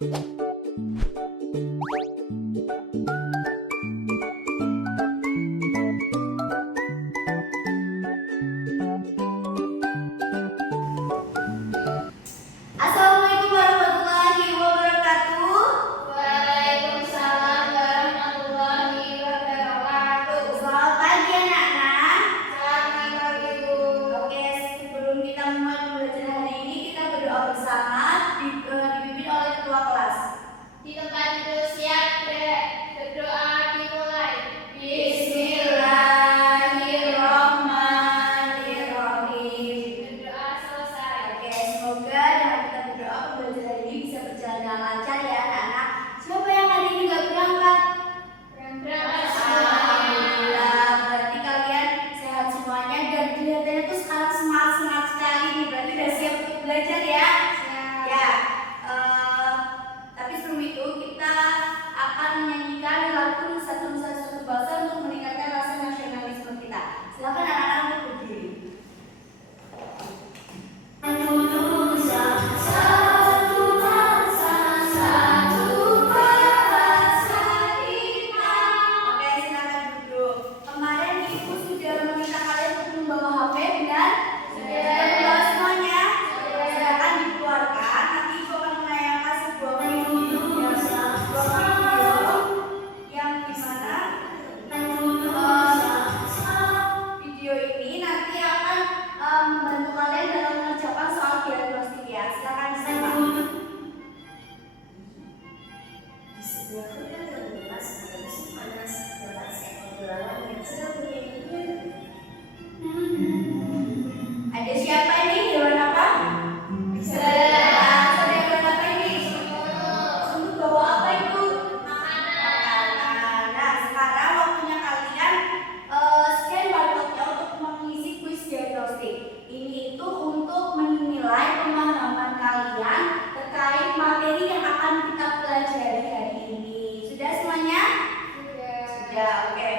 Assalamualaikum warahmatullahi wabarakatuh. Waalaikumsalam warahmatullahi wabarakatuh. Selamat pagi anak-anak. Selamat pagi, Bu. Oke, sebelum kita mulai belajar hari ini, kita berdoa bersama dipimpin oleh ketua kelas. Di tempat duduk siap, berdoa dimulai. Bismillahirrahmanirrahim. Berdoa selesai. Oke, semoga dengan kita berdoa pembelajaran ini bisa berjalan dengan lancar ya anak-anak. Siapa yang hari ini nggak berangkat? Berangkat Alhamdulillah, berarti kalian sehat semuanya dan kelihatannya tuh sekarang semangat sekali nih. Berarti udah siap untuk belajar ya. Ya, tapi sebelum itu kita akan menyanyikan lagu Satu Nusa Satu Bangsa untuk meningkatkan rasa nasionalisme kita. Silakan anak-anak untuk berdiri. Satu Nusa, satu bangsa, satu bahasa kita. Oke, silakan duduk. Kemarin ibu sudah meminta kalian untuk membawa HP, benar? Sudah membawa semuanya? Silakan dikeluarkan. Nanti ibu akan menayangkan sebuah video yang dimana video ini nanti akan membantu kalian dalam mengerjakan soal diagnostik ya. Silakan disimak. Di sebuah hutan terluas ada musim panas, terdapat seekor belalang yang sedang bernyanyi. Ada siapa ini? Hewan apa? Belalang. Ada hewan apa ini? Untuk bawa apa itu? Makanan. Nah, sekarang waktunya kalian scan barcode-nya untuk mengisi kuis diagnostik. Ini itu untuk menilai pemahaman kalian terkait materi yang akan kita pelajari hari ini. Sudah semuanya? Sudah, oke.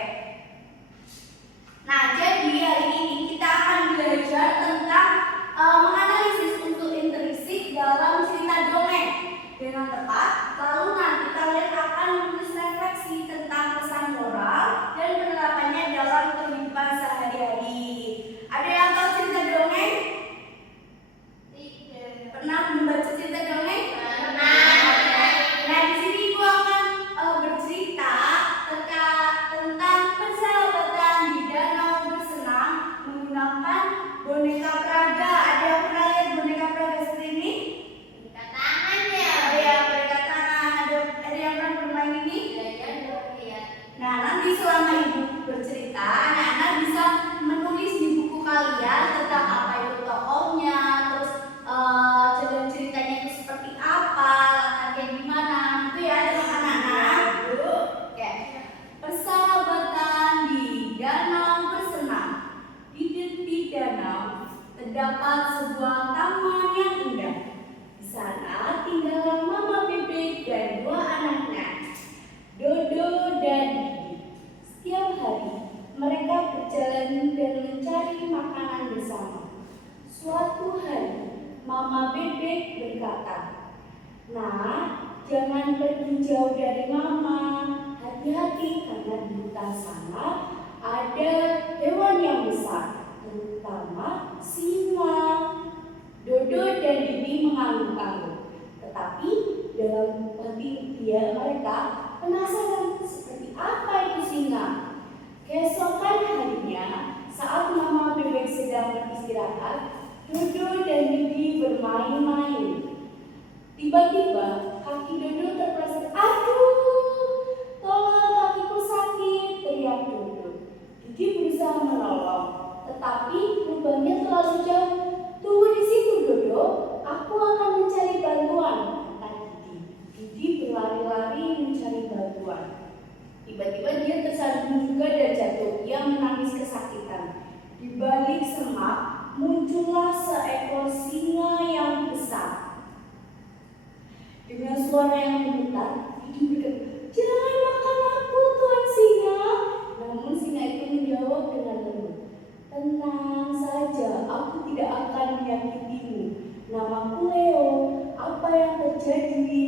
Nah, jadi hari ini kita akan belajar tentang menganalisis unsur intrinsik dalam cerita dongeng dengan tepat. Lalu nanti kalian akan menulis refleksi tentang pesan moral dan penerapannya dalam kehidupan sehari-hari. Ada yang tahu cerita dongeng? Pernah membaca cerita dongeng? Nah, di sini ibu akan bercerita tentang persahabatan di danau bersenang menggunakan boneka Praga. Ada yang pernah lihat boneka Praga seperti ini? Ada yang berikat tangan, ada yang pernah bermain ini? Nah, nanti selama ibu bercerita, anak-anak bisa menulis di buku kalian tentang apa itu tokohnya, terus jalan ceritanya itu seperti apa, latarnya gimana, gitu ya anak-anak. Oke. Persahabatan di danau bersenang. Di tepi danau terdapat sebuah taman yang indah. Di sana tinggallah Mama Bebek dan dua anaknya, Dodo dan Didi. Setiap hari mereka berjalan dan mencari makanan bersama. Suatu hari Mama Bebek berkata, "Nah, jangan pergi jauh dari Mama. Hati-hati karena di hutan sana ada hewan yang besar, terutama singa." Dodo dan Didi mengangguk-angguk, tetapi dalam hati mereka penasaran seperti apa itu singa. Keesokan harinya, saat Mama Bebek sedang beristirahat, Dodo dan Didi bermain-main. Tiba-tiba kaki Dodo terpleset. "Aduh, tolong, kakiku sakit!" teriak Dodo. Didi berusaha menolong, tetapi lubangnya terlalu jauh. "Tunggu di situ, Dodo, aku akan mencari bantuan," kata Didi. Didi berlari-lari mencari bantuan. Tiba-tiba dia tersandung juga dan jatuh. Ia menangis kesakitan. Di balik semak muncullah seekor singa yang besar. Dengan suara yang gemetar, Didi berkata, "Jangan makan aku, Tuan Singa." Namun singa itu menjawab dengan lembut, "Tenang saja, aku tidak akan menyakitimu. Namaku Leo. Apa yang terjadi?"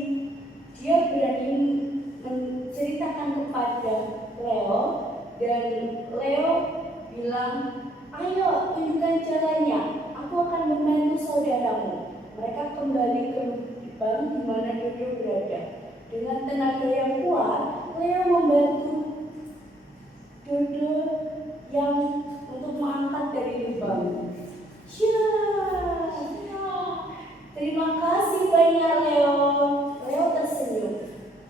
mana Dodo berada. Dengan tenaga yang kuat, Leo membantu Dodo yang untuk mengangkat dari lubang. Terima kasih banyak Leo. Leo tersenyum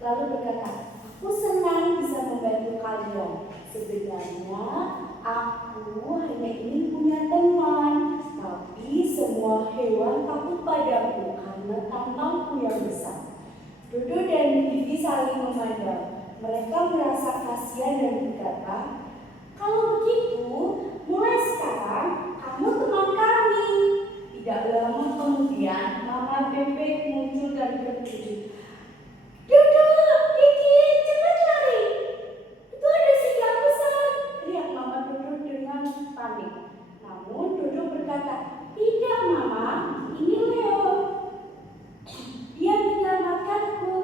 lalu berkata, aku senang bisa membantu kalian. Sebenarnya aku hanya ingin punya teman, tapi semua hewan takut padaku karena tampangku yang besar. Dodo dan Vivi saling memandang. Mereka merasa kasihan dan berkata, kalau begitu, mulai sekarang kamu teman kami. Tidak lama kemudian, Mama Bebek muncul dan berdiri. Dodo, Vivi, cepat lari. Itu ada singa besar, teriak Mama Dodo dengan panik. Namun Dodo berkata, tidak Mama, ini Leo. Dia menyelamatkanku.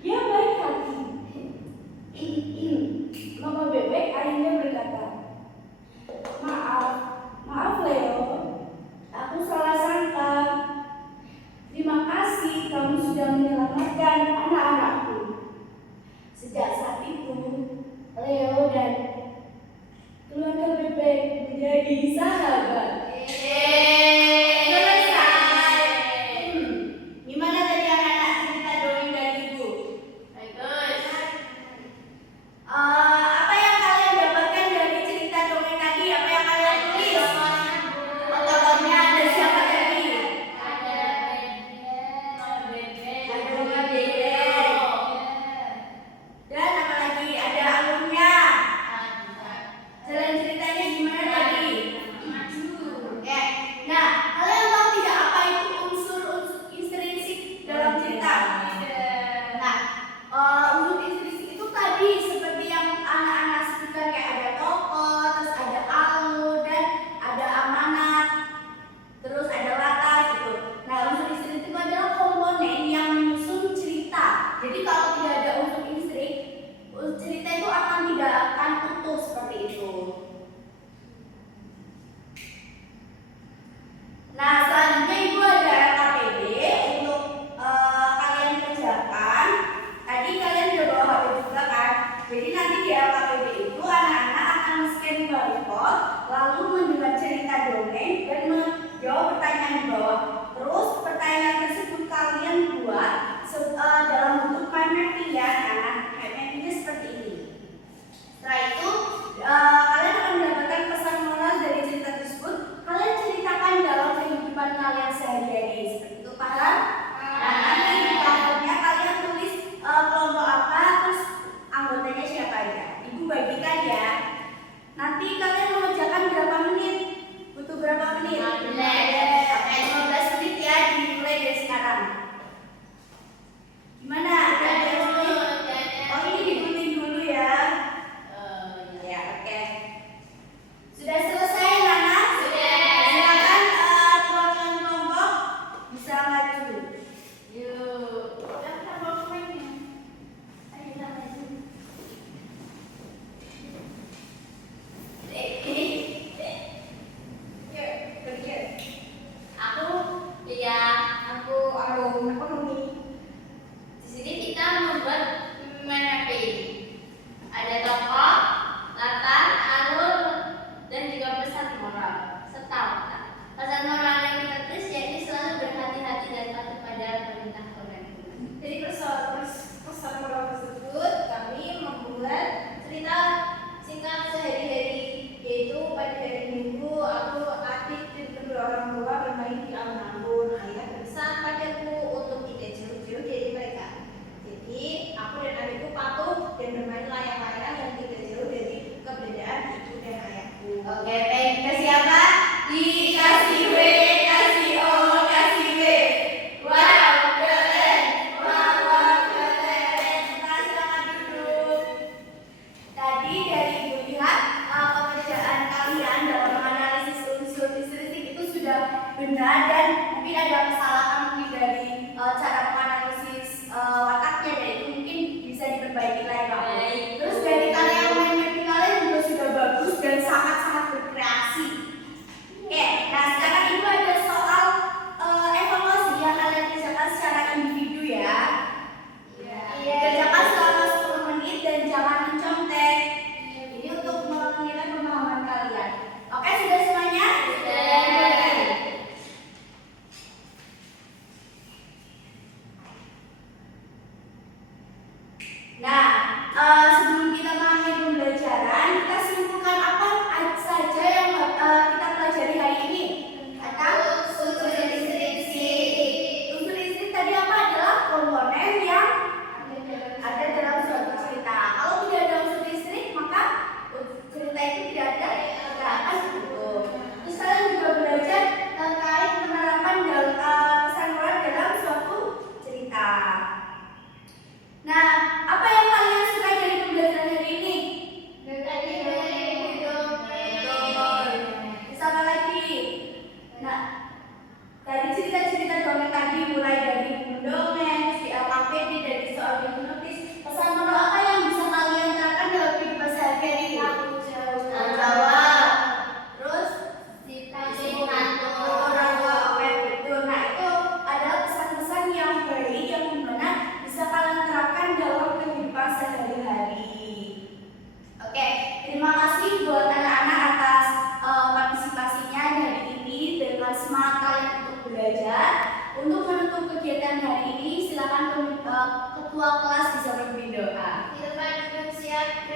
Dia baik hati. Mama Bebek akhirnya berkata, maaf Leo, aku salah sangka. Terima kasih kamu sudah Nah, sebelum kita mengakhiri pembelajaran, kita simpulkan apa saja yang kita pelajari hari ini. Tentang unsur listrik. Unsur listrik tadi apa adalah komponen yang ada dalam suatu cerita. Kalau tidak ada unsur listrik, maka cerita itu tidak akan hidup. Terus kalian juga belajar terkait penerapan pesan moral dalam suatu cerita. Nah, apa yang kalian suka dari pembelajaran hari ini? Sama lagi. Nah, dari cerita-cerita dongeng tadi mulai dari dongeng, si LKPD, dari soal hipnotis, pesan moral apa yang bisa kalian terapkan dalam kehidupan sehari-hari? Tanggung jawab. Terus orang tua awet betul. Nah, itu adalah pesan-pesan yang baik yang dimana bisa kalian terapkan dalam kehidupan sehari-hari. Oke, terima kasih buat anak-anak atas partisipasinya hari ini dengan semangat kalian untuk belajar. Untuk menutup kegiatan hari ini, silakan ketua kelas bisa berdoa. Kita siap,